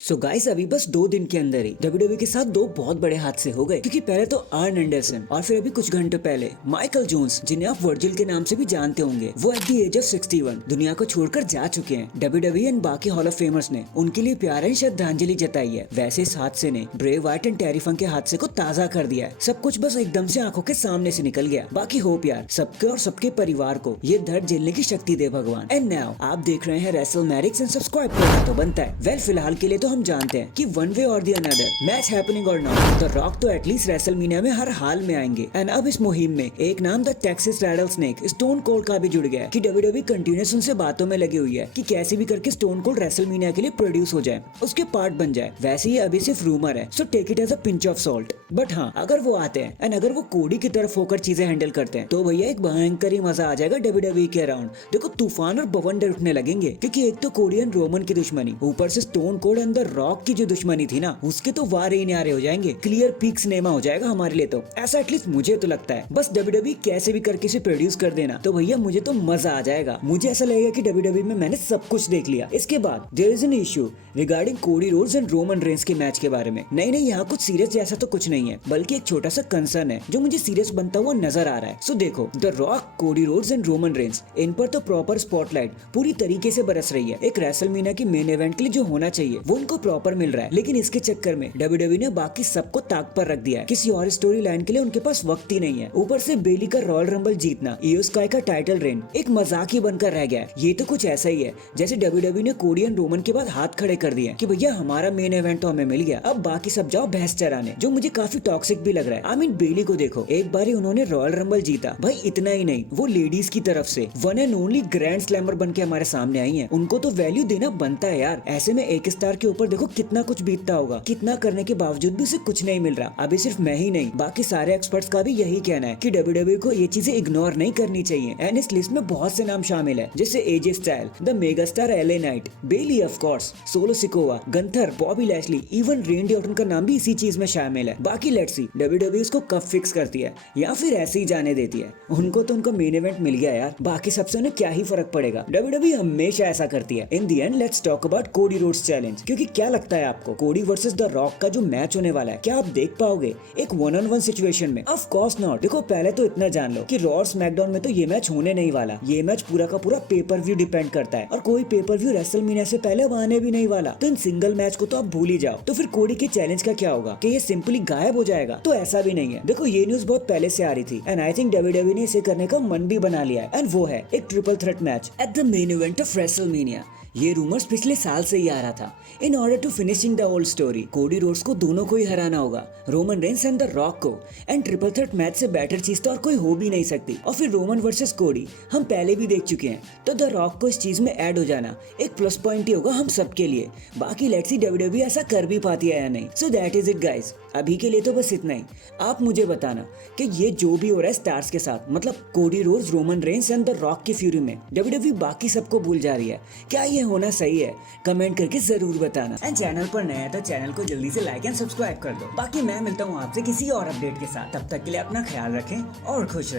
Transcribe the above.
So guys अभी बस 2 दिन के अंदर ही डब्ल्यूडब्ल्यूई के साथ दो बहुत बड़े हादसे हो गए क्योंकि पहले तो आर्न एंडरसन और फिर अभी कुछ घंटे पहले माइकल जोन्स जिन्हें आप वर्जिल के नाम से भी जानते होंगे वो एट द एज ऑफ 61 दुनिया को छोड़कर जा चुके हैं। डब्ल्यूडब्ल्यूई एंड बाकी हॉल ऑफ फेमर्स ने उनके लिए प्यार एंड श्रद्धांजलि जताई है। वैसे इस हादसे ने ब्रे वाइट एंड टेरी फंक के हादसे को ताजा कर दिया है। सब कुछ बस एकदम से आंखों के सामने से निकल गया। बाकी होप यार सबके और सबके परिवार को ये दर्द झेलने की शक्ति दे भगवान। एंड नाउ आप देख रहे हैं रेसलमैनिक्स एंड सब्सक्राइब करना तो बनता है। वेल फिलहाल के लिए तो हम जानते हैं कि वन वे और दी अनदर मैच हैपनिंग और नॉट द रॉक तो एटलीस्ट रेसलमेनिया में हर हाल में आएंगे। एंड अब इस मुहिम में एक नाम the Texas Rattlesnake Stone Cold का भी जुड़ गया है कि डब्ल्यूडब्ल्यूई कंटिन्यूअस उनसे बातों में लगी हुई है कि कैसे भी करके स्टोन कोल्ड रेसलमेनिया के लिए प्रोड्यूस हो जाए, उसके पार्ट बन जाए। वैसे ये अभी सिर्फ रूमर है, so take it as a pinch of salt. But हाँ, अगर वो आते हैं एंड अगर वो कोडी की तरफ होकर चीजें हैंडल करते हैं तो भैया एक भयंकर ही मजा आ जाएगा डब्ल्यूडब्ल्यूई के अराउंड। देखो तूफान और बवंडर उठने लगेंगे क्योंकि एक तो कोडी एंड रोमन की दुश्मनी, ऊपर से stone cold and the rock की जो दुश्मनी थी ना, उसके तो वार ही न्यारे हो जाएंगे। क्लियर पीक सिनेमा हो जाएगा हमारे लिए तो, ऐसा एटलीस्ट मुझे तो लगता है। बस डब्ल्यूडब्ल्यूई कैसे भी करके इसे प्रोड्यूस कर देना तो भैया मुझे तो मजा आ जाएगा। मुझे ऐसा लगेगा कि डब्ल्यूडब्ल्यूई में मैंने सब कुछ देख लिया। इसके बाद there is an issue regarding Cody Rhodes and Roman Reigns के मैच के बारे में। नहीं, यहाँ कुछ सीरियस जैसा तो कुछ नहीं है, बल्कि एक छोटा सा कंसर्न है जो मुझे सीरियस बनता हुआ नजर आ रहा है। सो देखो, the Rock, Cody Rhodes and Roman Reigns, इन पर तो प्रॉपर स्पॉटलाइट पूरी तरीके से बरस रही है। एक रेसलमेनिया की मेन इवेंट के लिए जो होना चाहिए वो उनको प्रॉपर मिल रहा है, लेकिन इसके चक्कर में डब्ल्यूडब्ल्यूई ने बाकी सबको ताक पर रख दिया है। किसी और स्टोरी लाइन के लिए उनके पास वक्त ही नहीं है। ऊपर से बेली का रॉयल रंबल जीतना, इयो स्काई का टाइटल रेन एक मजाक ही बनकर रह गया है। ये तो कुछ ऐसा ही है जैसे डब्ल्यूडब्ल्यूई ने कोडी एंड रोमन के बाद हाथ खड़े कर दिए कि भैया हमारा मेन इवेंट तो हमें मिल गया, अब बाकी सब जाओ भैंस चराने, जो मुझे काफी टॉक्सिक भी लग रहा है। आई मीन बेली को देखो, एक बार ही उन्होंने रॉयल रंबल जीता, भाई इतना ही नहीं, वो लेडीज की तरफ से one and only grand slammer बन के हमारे सामने आई है। उनको तो वैल्यू देना बनता है यार। ऐसे में एक स्टार के ऊपर देखो कितना कुछ बीतता होगा, कितना करने के बावजूद भी उसे कुछ नहीं मिल रहा। अभी सिर्फ मैं ही नहीं, बाकी सारे एक्सपर्ट्स का भी यही कहना है कि डब्ल्यूडब्ल्यूई को ये चीजें इग्नोर नहीं करनी चाहिए। एंड इस लिस्ट में बहुत से नाम शामिल है, जैसे AJ Styles, the Megastar LA Knight, Bayley of course, Solo Sikoa, Gunther, Bobby Lashley, even Randy Orton का नाम भी इसी चीज में शामिल है। बाकी लेट्स सी डब्ल्यूडब्ल्यूई इसको कब फिक्स करती है या फिर ऐसे ही जाने देती है। उनको तो उनका मेन इवेंट मिल गया यार, बाकी सबसे उन्हें क्या ही फर्क पड़ेगा। डब्ल्यूडब्ल्यूई हमेशा ऐसा करती है। In the end let's talk about Cody Rhodes challenge, क्योंकि क्या लगता है आपको कोडी वर्सेस द रॉक का जो मैच होने वाला है, क्या आप देख पाओगे एक वन ऑन वन सिचुएशन में? Of course not. देखो पहले तो इतना जान लो कि रॉ और स्मैकडाउन में तो ये मैच होने नहीं वाला। ये मैच पूरा का पूरा पेपर व्यू डिपेंड करता है और कोई पेपर व्यू रेसलमेनिया से पहले आने भी नहीं वाला। तो इन सिंगल मैच को तो आप भूल ही जाओ। तो फिर कोडी के चैलेंज का क्या होगा कि ये सिंपली गायब हो जाएगा? तो ऐसा भी नहीं है। देखो ये न्यूज बहुत पहले से आ रही थी एंड आई थिंक डब्ल्यूडब्ल्यूई ने इसे करने का मन भी बना लिया है, एंड वो है एक triple threat match at the main event of WrestleMania. ये रूमर्स पिछले साल से ही आ रहा था। In order to finishing the old story, Cody Rhodes को दोनों को ही हराना होगा, Roman Reigns and the Rock को। एंड ट्रिपल थ्रेट मैच से बेटर चीज तो और कोई हो भी नहीं सकती। और फिर रोमन वर्सेस कोडी हम पहले भी देख चुके हैं, तो द रॉक को इस चीज में ऐड हो जाना एक प्लस पॉइंट ही होगा हम सबके लिए। बाकी लेट्स सी डब्ल्यूडब्ल्यूई ऐसा कर भी पाती है या नहीं। So that is it guys, अभी के लिए तो बस इतना ही। आप मुझे बताना कि ये जो भी हो रहा है स्टार्स के साथ, मतलब Cody Rhodes, Roman Reigns and the rock की फ्यूरी में डब्ल्यूडब्ल्यूई बाकी सबको भूल जा रही है, क्या ये होना सही है? कमेंट करके जरूर बताना। एंड चैनल पर नया है तो चैनल को जल्दी से लाइक एंड सब्सक्राइब कर दो। बाकी मैं मिलता हूँ आपसे किसी और अपडेट के साथ, तब तक के लिए अपना ख्याल रखें और खुश रहें।